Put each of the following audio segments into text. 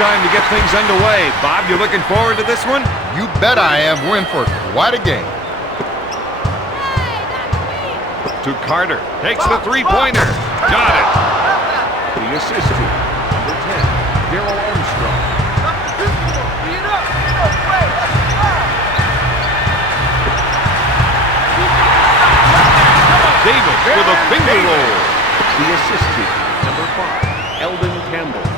time to get things underway. Bob, you looking forward to this one? You bet I am. We're in for quite a game. To Carter. Takes the three-pointer. Got it. The assist to number 10, Darryl Armstrong. Davis with a finger roll. The assist to number 5, Eldon Campbell.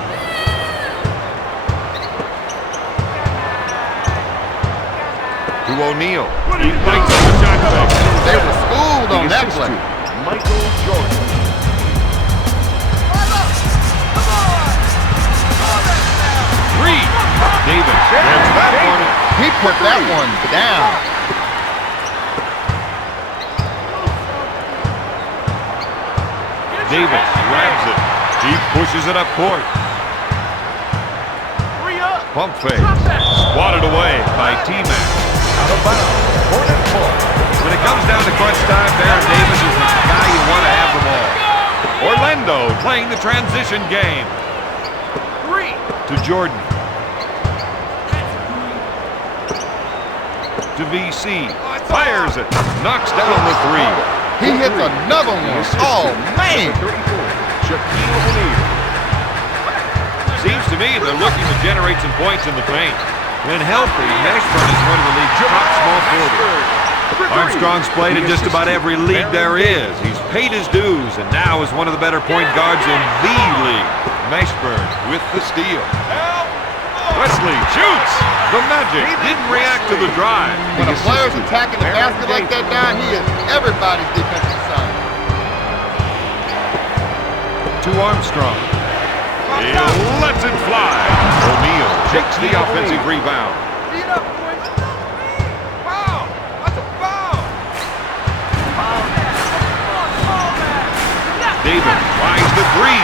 To O'Neal. He bites on the shot fake. They were schooled on that play. Michael Jordan. Three. Davis grabs that one. He put that one down. Davis grabs it. He pushes it up court. Pump fake. Swatted away by T-Mac. Out of bounds. Hornet ball. When it comes down to crunch time, Baron Davis is the guy you want to have the ball. Orlando playing the transition game. To Jordan. To VC. Fires it. Knocks down the three. He hits another one. Oh, man. Shaquille O'Neal. Seems to me they're looking to generate some points in the paint. When healthy, Mashburn is one of the league's top small forwards. Armstrong's played in just about every league there is. He's paid his dues and now is one of the better point guards in the league. Mashburn with the steal. Wesley shoots. The Magic didn't react to the drive. When a player's attacking the basket like that down, he is everybody's defensive side. To Armstrong. He lets it fly. O'Neal takes the offensive rebound. Davis tries the three.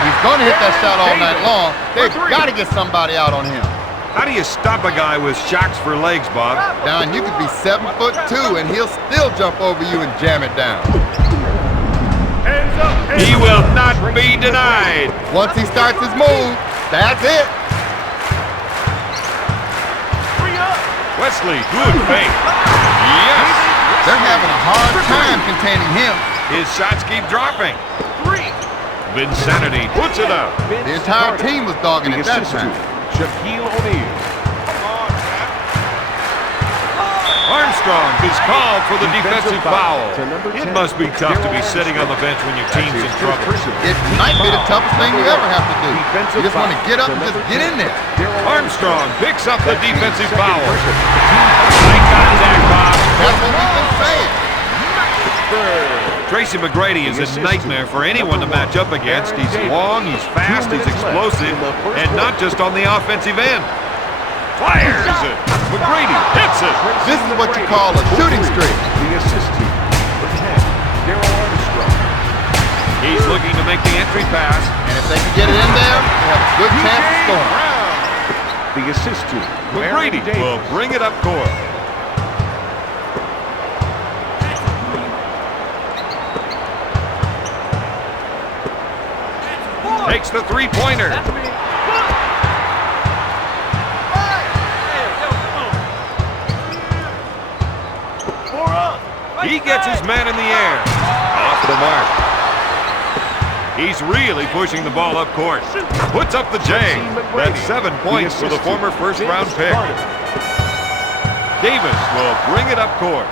He's going to hit that shot all night long. They've got to get somebody out on him. How do you stop a guy with shocks for legs, Bob? Don, you could be 7'2", and he'll still jump over you and jam it down. He will not be denied. Once he starts his move, that's it. Wesley, good fake. Yes. They're having a hard time containing him. His shots keep dropping. Vincenity puts it up. The entire team was dogging it that time. Shaquille O'Neal. Armstrong is called for the defensive foul. It must be tough to be sitting on the bench when your team's in trouble. It might be the toughest thing you ever have to do. You just want to get up and just get in there. Armstrong picks up the defensive foul. Tight contact, Bob. That's what we've been saying. Tracy McGrady is a nightmare for anyone to match up against. He's long, he's fast, he's explosive, and not just on the offensive end. Fires it. McGrady hits it. This is what you call a shooting streak. The assist to number 10, Darryl Armstrong. He's looking to make the entry pass. And if they can get it in there, they have a good chance of scoring. The assist to McGrady will bring it up court. Takes the three-pointer. He gets his man in the air. Off the mark. He's really pushing the ball up court. Puts up the J. That's 7 points for the former first-round pick. Davis will bring it up court.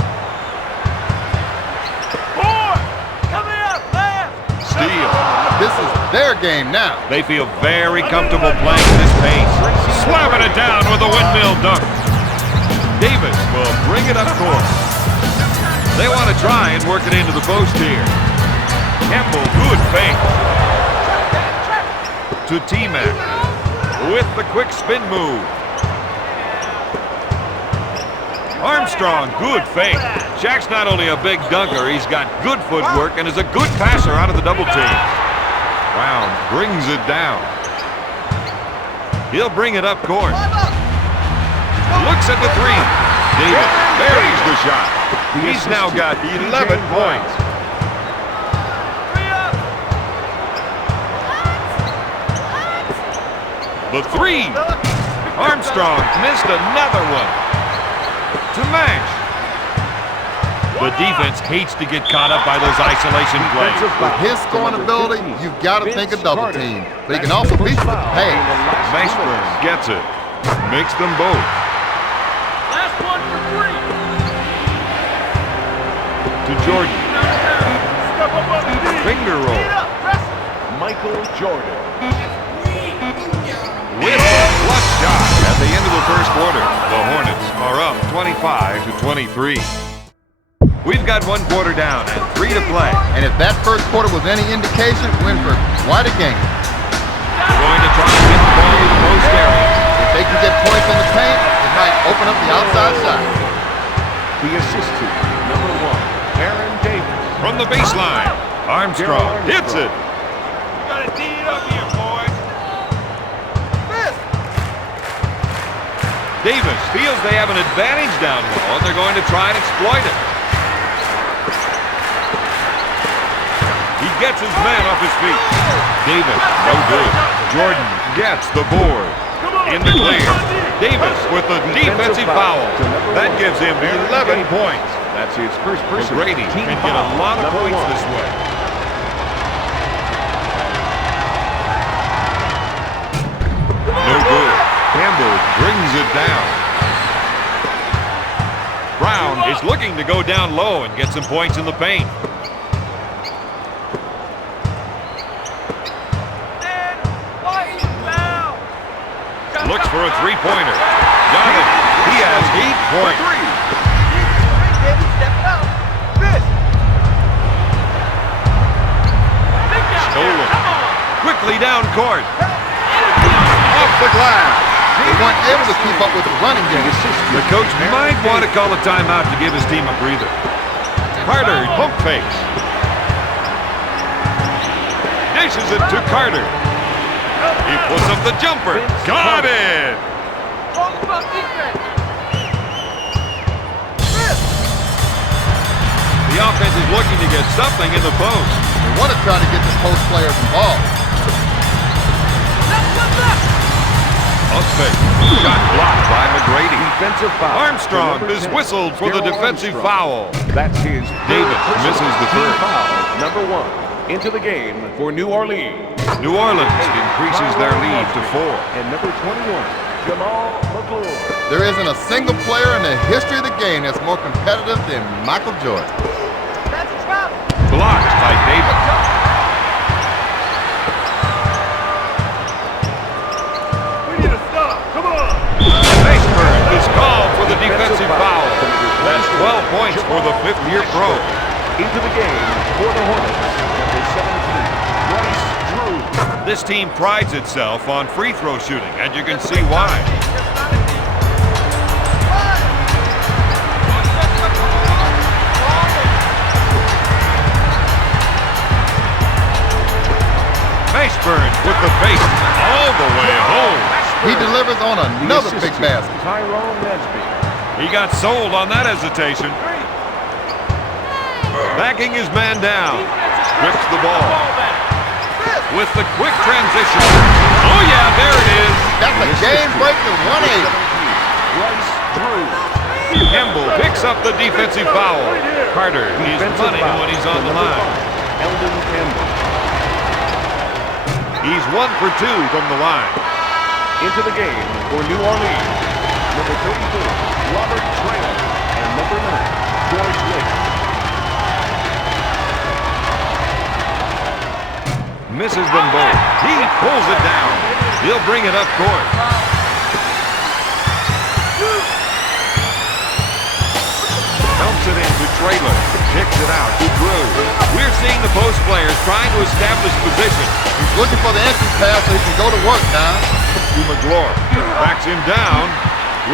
Steal. This is their game now. They feel very comfortable playing in this pace. Slamming it down with a windmill dunk. Davis will bring it up court. They want to try and work it into the post here. Campbell, good fake. To T-Mac with the quick spin move. Armstrong, good fake. Shaq's not only a big dunker, he's got good footwork and is a good passer out of the double team. Brown brings it down. He'll bring it up court. Looks at the three. Davis buries the shot. He's now got 11 points. The three. Armstrong missed another one. To Mash. The defense hates to get caught up by those isolation plays. With his scoring ability, you've got to think a double team. But he can also beat you with the pass. Mashburn gets it. Makes them both. Last one for 3. To Jordan. Step up on the knee. Finger roll. Michael Jordan. With a clutch shot at the end of the first quarter. The Hornets are up 25-23. We've got 1 quarter down and 3 to play. And if that first quarter was any indication, Winford, quite a game. They're going to try and get the ball in the post area. If they can get points in the paint, it might open up the outside shot. The assist to number 1, Aaron Davis. From the baseline, Armstrong hits it. Gotta tee it up here, boys. Davis feels they have an advantage down low, and they're going to try and exploit it. He gets his man off his feet. Davis, no good. Jordan gets the board. In the clear. Davis with the defensive foul. That gives him 11 points. That's his first personal Grady team can get a foul, lot of number points 1. this way. No good. Campbell brings it down. Brown is looking to go down low and get some points in the paint. Looks for a three-pointer. Got it. He has 8 points. Stolen. Quickly down court. Off the glass. They weren't able to keep up with the running game. The coach might want to call a timeout to give his team a breather. Carter pump fakes. Dishes it to Carter. He puts up the jumper. Got it! The offense is looking to get something in the post. They want to try to get the post players involved. Up fake. Shot blocked by McGrady. Defensive foul. Armstrong is whistled for the defensive foul. That's his Davis misses the team third. foul, number 1. Into the game for New Orleans. New Orleans increases their lead to 4. And number 21, Jamal McClure. There isn't a single player in the history of the game that's more competitive than Michael Jordan. Blocked by Davis. We need to stop. Come on. Mashburn is called for the defensive foul. That's 12 points for the fifth-year pro. Into the game for the Hornets, number 17, Bryce Drew. This team prides itself on free throw shooting, and you can see why. Mashburn with the face all the way home. He delivers on another big basket. Tyrone Nesby. He got sold on that hesitation. Backing his man down. Strips the ball. With the quick transition. Oh yeah, there it is. That's a game-breaking 180. Bryce Drew. Campbell picks up the defensive foul. Carter is money when he's on the line. Eldon Campbell. He's 1 for 2 from the line. Into the game for New Orleans, number 34, Robert Traylor, and number 9, George Lake. Misses them both. He pulls it down. He'll bring it up court. Dumps it into Traylor. Kicks it out to Drew. We're seeing the post players trying to establish position. He's looking for the entry pass so he can go to work now. To McGlure. Backs him down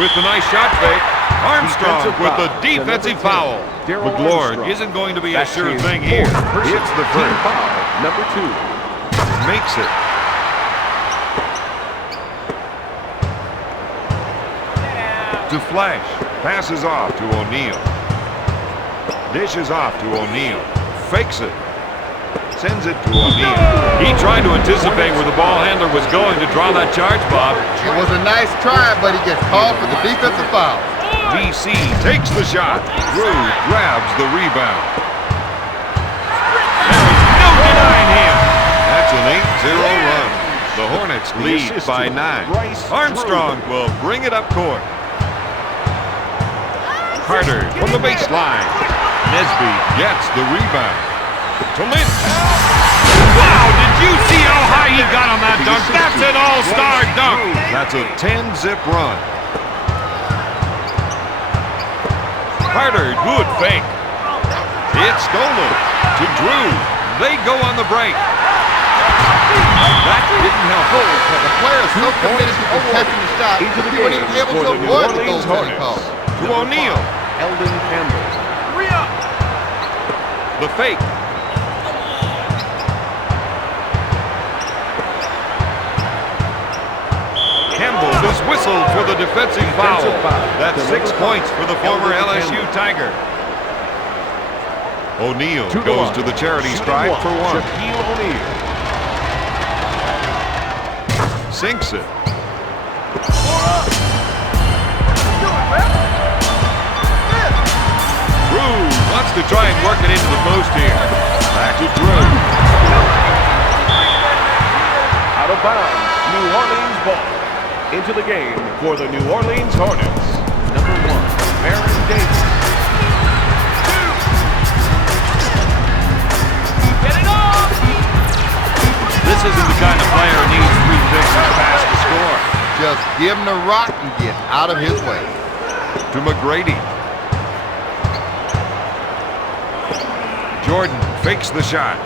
with a nice shot fake. Armstrong with the defensive foul. McGlure isn't going to be a sure thing here. Hits the first. Foul, number 2. Makes it. To Flash. Passes off to O'Neal. Dishes off to O'Neal. Fakes it. Sends it to O'Neal. He tried to anticipate where the ball handler was going to draw that charge, Bob. It was a nice try, but he gets called for the defensive foul. VC takes the shot. Drew grabs the rebound. There is no denying him. That's an 8-0 run. The Hornets lead by 9. Armstrong will bring it up court. Carter from the baseline. Nesby gets the rebound. To Lynch. Wow, did you see how high he got on that dunk? That's an all-star dunk. That's a 10-zip run. Carter, good fake. It's stolen to Drew. They go on the break. That didn't help. The player is so committed to protecting the shot, he wasn't even able to avoid the goaltending call. To O'Neal. Eldon Campbell. The fake. Campbell is whistled for the defensive foul. That's 6 points for the former LSU Tiger. O'Neal goes to the charity stripe for 1. Shaquille O'Neal. Sinks it. Drew wants to try and work it into the post here. Back to Drew. Out of bounds. New Orleans ball. Into the game for the New Orleans Hornets. Number 1, Aaron Davis. Get it off! This isn't the kind of player who needs 3 picks and a pass to score. Just give him the rock and get out of his way. To McGrady. Jordan fakes the shot.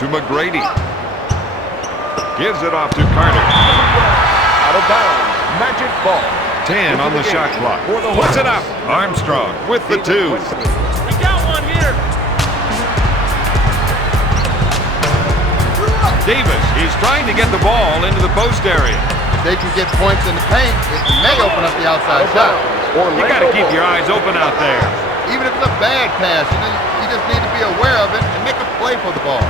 To McGrady. Gives it off to Carter. Out of bounds. Magic ball. 10 on the shot clock. Puts it up. Armstrong with the 2. We got one here! Davis is trying to get the ball into the post area. If they can get points in the paint, it may open up the outside shot. You got to keep your eyes open out there. Even if it's a bad pass, you just need to be aware of it and make a play for the ball.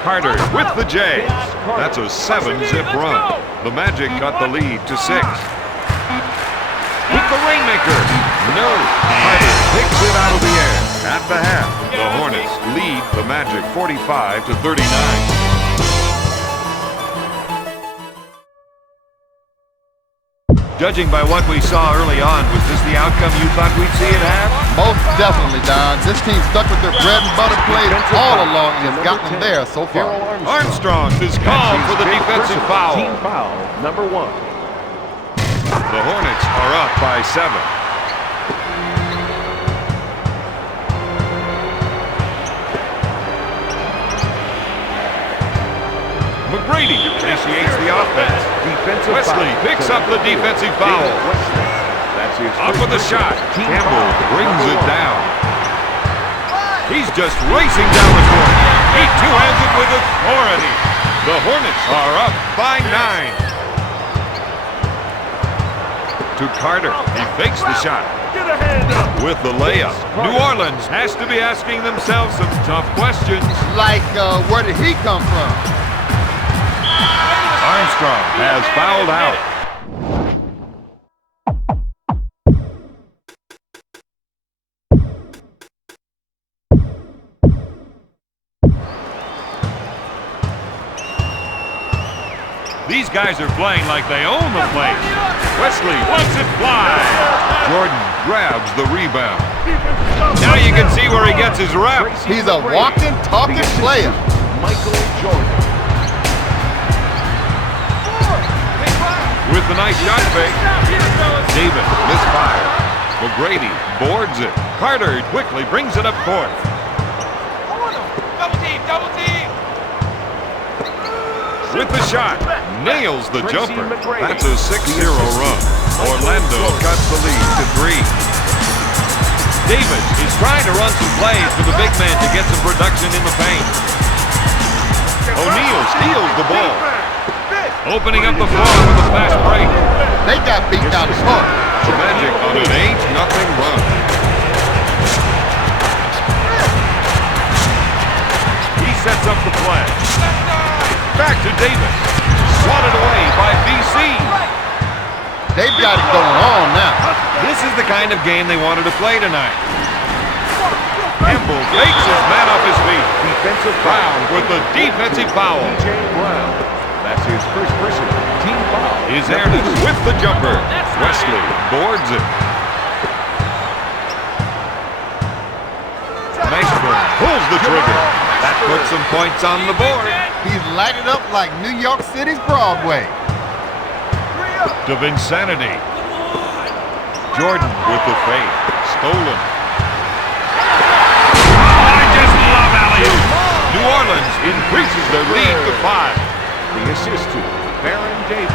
Carter with the Jays. That's a 7-zip run. The Magic got the lead to 6. With the rainmaker. No. Carter picks it out of the air. At the half, the Hornets lead the Magic 45-39. Judging by what we saw early on, was this the outcome you thought we'd see it have? Most definitely, Don. This team stuck with their bread and butter plays all along and has gotten them there so far. Armstrong is called for the defensive foul. Team foul, number 1. The Hornets are up by 7. McGrady initiates the offense. Wesley picks up the defensive foul. That's his Up with the shot. Campbell brings it down. He's just racing down the court. He two-hands it with authority. The Hornets are up by 9. To Carter. He fakes the shot. Get a hand up! With the layup. New Orleans has to be asking themselves some tough questions. Like, where did he come from? Armstrong has fouled out. These guys are playing like they own the place. Wesley lets it fly. Jordan grabs the rebound. Now you can see where he gets his reps. He's a walking, talking player. Michael Jordan. With the nice shot fake. Davis misfires. McGrady boards it. Carter quickly brings it up court. Double team, double team! With the shot. Nails the jumper. That's a 6-0 run. Orlando cuts the lead to 3. Davis is trying to run some plays for the big man to get some production in the paint. O'Neal steals the ball. Opening up the floor with a fast break. They got beat down the court. The Magic on an 8-0 run. He the play. Back to Davis. Swatted away by BC. They've got it going on now. This is the kind of game they wanted to play tonight. Campbell takes his man off his feet. Defensive Brown with the defensive foul. DJ Brown. That's his first personal team foul. Is Ernest with the jumper. Wesley boards it. Mashburn pulls the trigger. That puts some points on the board. He's lighted up like New York City's Broadway. To Vinsanity. Jordan with the fake. Stolen. I just love alley-oop. New Orleans increases their lead to 5. The assist to Baron Davis.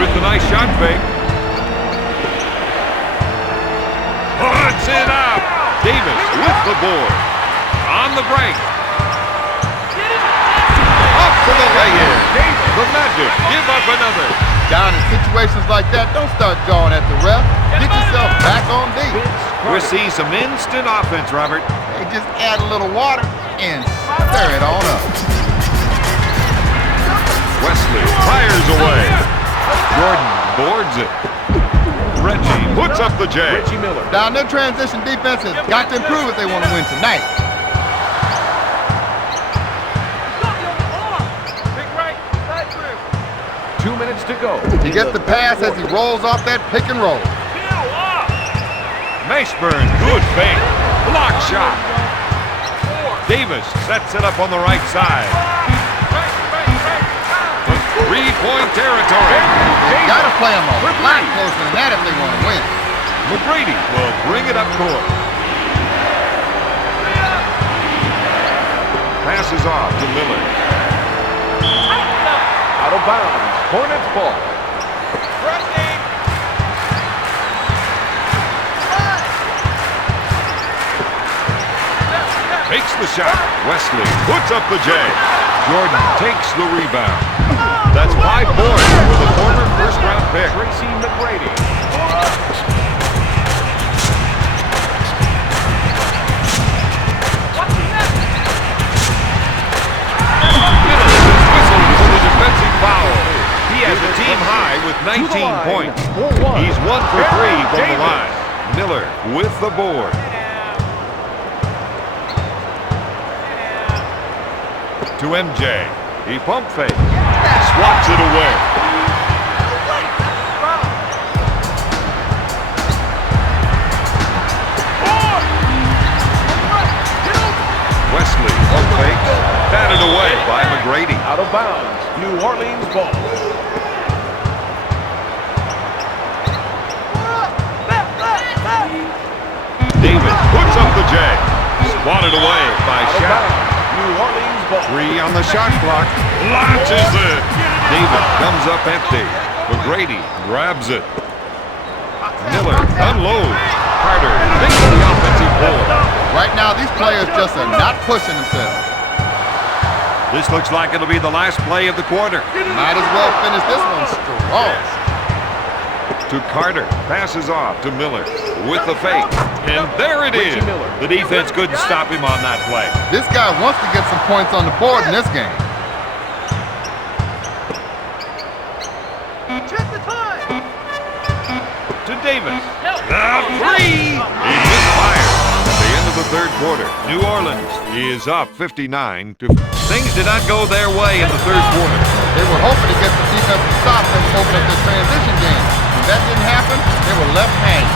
With the nice shot fake. Puts it up. Davis with the board. On the break. Up for the lay-in. The Magic give up another. Down in situations like that, don't start jawing at the ref. Get yourself back on D. We'll see some instant offense, Robert. They just add a little water and stir it on up. Wesley fires away. Jordan boards it. Reggie puts up the J. Reggie Miller. Down their transition defense has got to improve if they want to win tonight. 2 minutes to go. He gets the pass as he rolls off that pick and roll. Mashburn, good fake. Block shot. Davis sets it up on the right side. To three-point territory. They've got to play them a lot closer than that if they want to win. McGrady will bring it up court. Passes off to Miller. Out of bounds. Hornets ball. Takes the shot. Wesley puts up the J. Jordan takes the rebound. That's 5 points for the former first-round pick. Tracy McGrady. Defensive foul. He has a team high with 19 points. He's 1 for 3 from the line. Miller with the board. To MJ. He pump fakes. Swats it away. Wesley pump fakes. Batted away by McGrady. Out of bounds. New Orleans ball. Davis puts up the J. Swatted away by Shaq. New Orleans ball. 3 on the shot clock. Launches it. Davis comes up empty. McGrady grabs it. Miller unloads. Carter takes the offensive board. Right now, these players just are not pushing themselves. This looks like it'll be the last play of the quarter. Might as well finish this one strong. To Carter, passes off to Miller with the fake. And there it is. The defense couldn't stop him on that play. This guy wants to get some points on the board in this game. Check the time. To Davis. The 3! He misfired. At the end of the third quarter, New Orleans is up 59 to... Things did not go their way in the third quarter. They were hoping to get the defensive stop and open up their transition game. When that didn't happen, they were left hanging.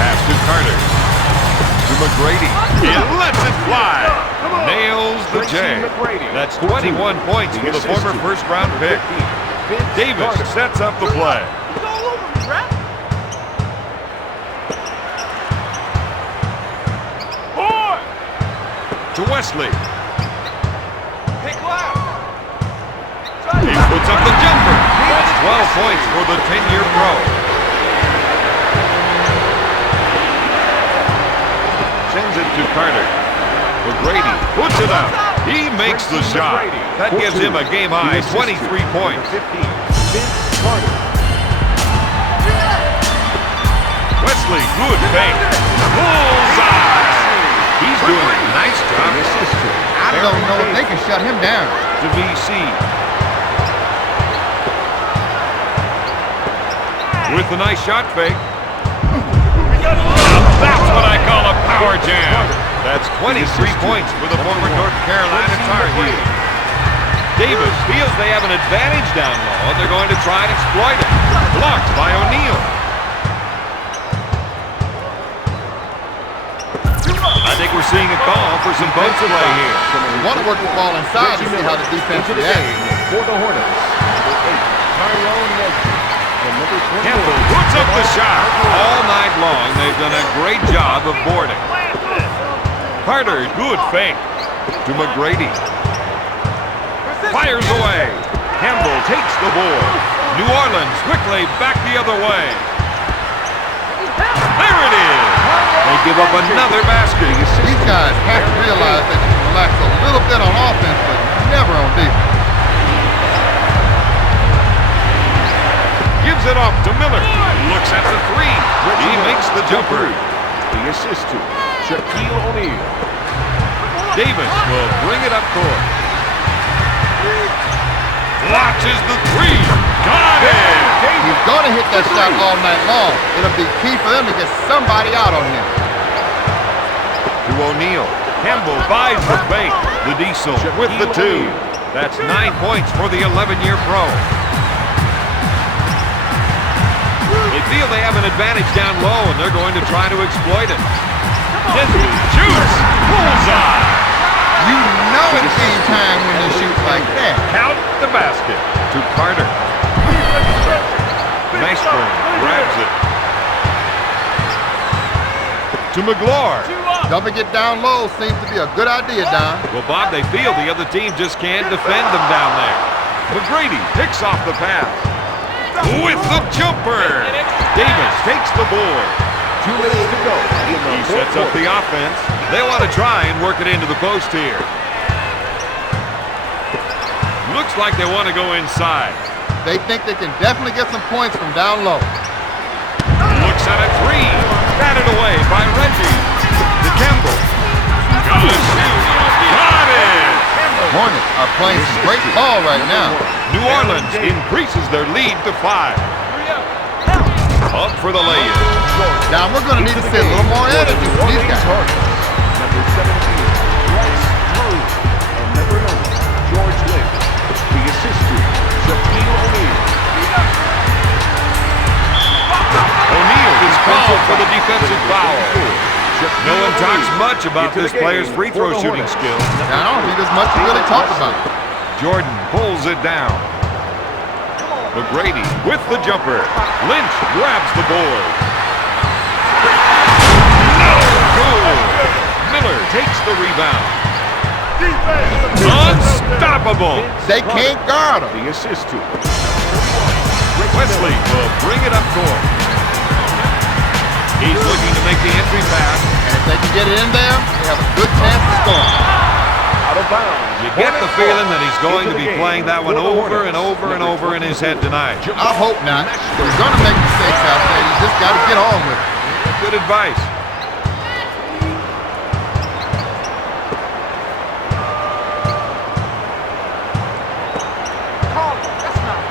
Pass to Carter. To McGrady. He lets it fly. Nails the J. That's 21 points for the former first-round pick. Davis sets up the play. He's all over me, Brad. To Wesley. Pick left. He puts up the jumper. That's 12 points for the 10-year pro. Sends it to Carter. McGrady puts it up. He makes the shot. That gives him a game-high 23 points. Wesley, good fake. Bullseye. He's doing a nice job. I don't know if they can shut him down. To VC. With a nice shot fake. That's what I call a power jam. That's 23 points for the former North Carolina Tar Heel. Davis feels they have an advantage down low, and they're going to try and exploit it. Blocked by O'Neal. I think we're seeing a call for some boat delay here. You want to work the ball inside to see how the defense reacts. For the Hornets, number 8, Campbell puts up the shot. All night long, they've done a great job of boarding. Carter, good fake. To McGrady. Fires away. Campbell takes the board. New Orleans quickly back the other way. There it is. They give up another basket. These guys have to realize that you can relax a little bit on offense, but never on defense. Gives it off to Miller. Looks at the three. He makes the jumper. The assist to Shaquille O'Neal. Davis will bring it up court. Launches the three. Got it. He's going to hit that shot all night long. It'll be key for them to get somebody out on him. To O'Neal. Campbell buys the fake. The Diesel with the two. That's 9 points for the 11-year pro. They feel they have an advantage down low, and they're going to try to exploit it. Disney shoots. Bullseye. You know it's game time when they shoot like that. Count the basket. To Carter. Mashburn grabs it. To McGlure. Dumping it down low seems to be a good idea, Don. Well, Bob, they feel the other team just can't defend them down there. McGrady picks off the pass. With the jumper. Davis takes the board. 2 minutes to go. He sets up the offense. They want to try and work it into the post here. Looks like they want to go inside. They think they can definitely get some points from down low. Looks at a three. Batted away by Reggie. To Campbell. Got it. Got it. Hornets are playing some great ball right now. New Orleans increases their lead to 5. Up for the lay-in. Now we're going to need to see a little more energy from these guys. Number 17, Bryce Drew. And number 9, George Lynch. The assist to Shaquille O'Neal. O'Neal is called for the defensive foul. No one talks much about this player's free throw shooting skills. I don't think there's much to really talk about. Jordan pulls it down. McGrady with the jumper. Lynch grabs the board. No good. Miller takes the rebound. Unstoppable. They can't guard him. The assist to Wesley will bring it up court. He's looking to make the entry pass. And if they can get it in there, they have a good chance of scoring. out of bounds. You get the feeling that he's going to be playing that one over and over and over in his head tonight. I hope not. He's going to make mistakes out there. You just got to get on with it. Good advice.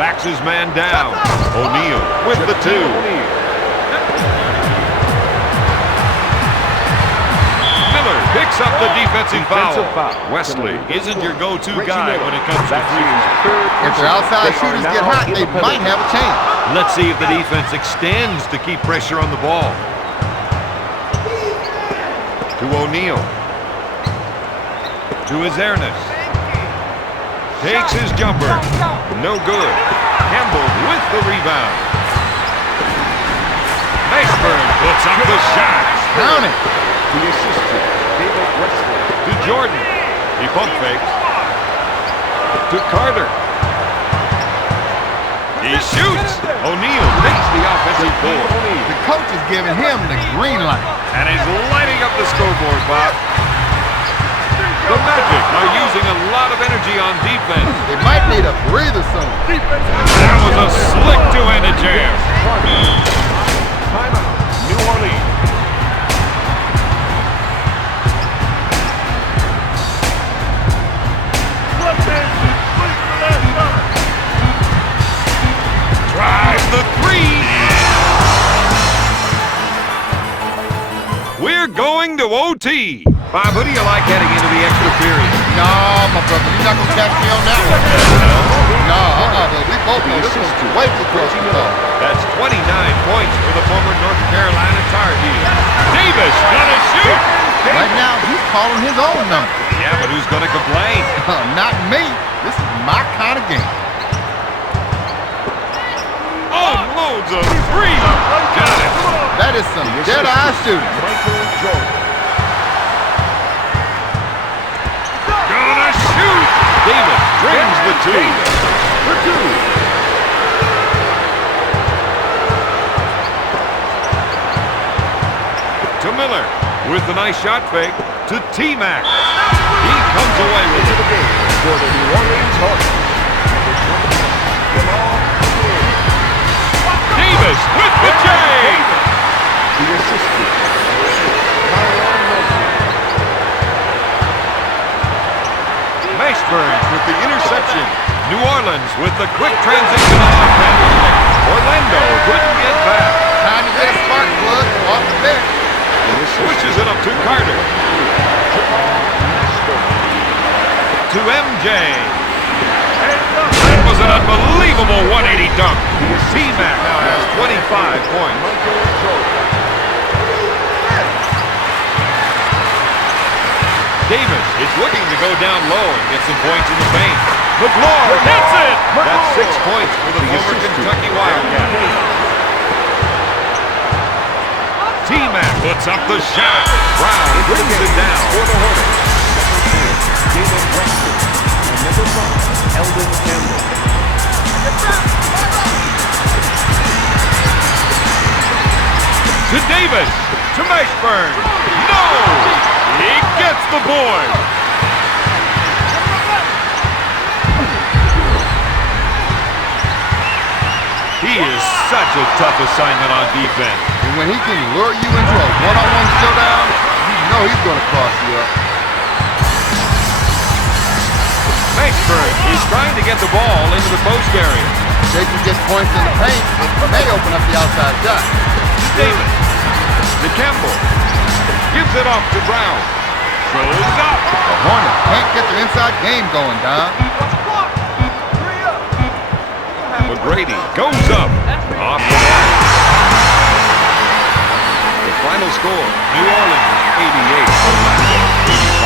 Backs his man down. O'Neal with the two. Miller picks up the defensive foul. Wesley isn't your go-to guy when it comes to threes. If their outside shooters get hot, they might have a chance. Let's see if the defense extends to keep pressure on the ball. To O'Neal. To his Ernest. Takes his jumper. No good. Campbell with the rebound. Mashburn puts up the shot. Count it. The assistant, David Wesley. To Jordan. He pump fakes. To Carter. He shoots. O'Neal takes the offensive board. The coach is giving him the green light. And he's lighting up the scoreboard, Bob. The Magic are using a lot of energy on defense. They might need a breather soon. That was a slick two-handed jam. Timeout, New Orleans. to OT. Bob, who do you like heading into the extra period? No, my brother, you're not going to catch me on that one. No, we both know this one's way too close to call. That's 29 points for the former North Carolina Tar Heel. Davis gonna shoot. Right now, he's calling his own number. Yeah, but who's gonna complain? Not me. This is my kind of game. Unloads a three. Got it. That is some dead-eye shooting. Michael Jordan. Gonna shoot. Davis brings the two. For two. To Miller with the nice shot fake to T-Mac. He comes away with Into it. the game for the New Orleans Hornets. Davis with the J. The assistant. Mashburn with the interception. New Orleans with the quick transition on offense. Orlando couldn't get back. Time to get a spark plug off the bench. Switches it up to Carter. To MJ. That was an unbelievable 180 dunk. T-Mac now has 25 points. Davis is looking to go down low and get some points in the paint. McLaurin, that's it! That's 6 points for the former Kentucky Wildcat. T-Mac puts up the shot. Brown brings it down. For the Hornets. David Weston. And number 5, Eldon Campbell. To Davis. To Mashburn. No! He gets the board. He is such a tough assignment on defense. And when he can lure you into a one-on-one showdown, you know he's going to cross you up. Mashburn is trying to get the ball into the post area. If they can get points in the paint, it may open up the outside shot. To Davis. To Campbell. Gives it off to Brown. Throws up. The Hornets can't get their inside game going, Don. McGrady goes up. Off the back. The final score, New Orleans 88, Orlando 84.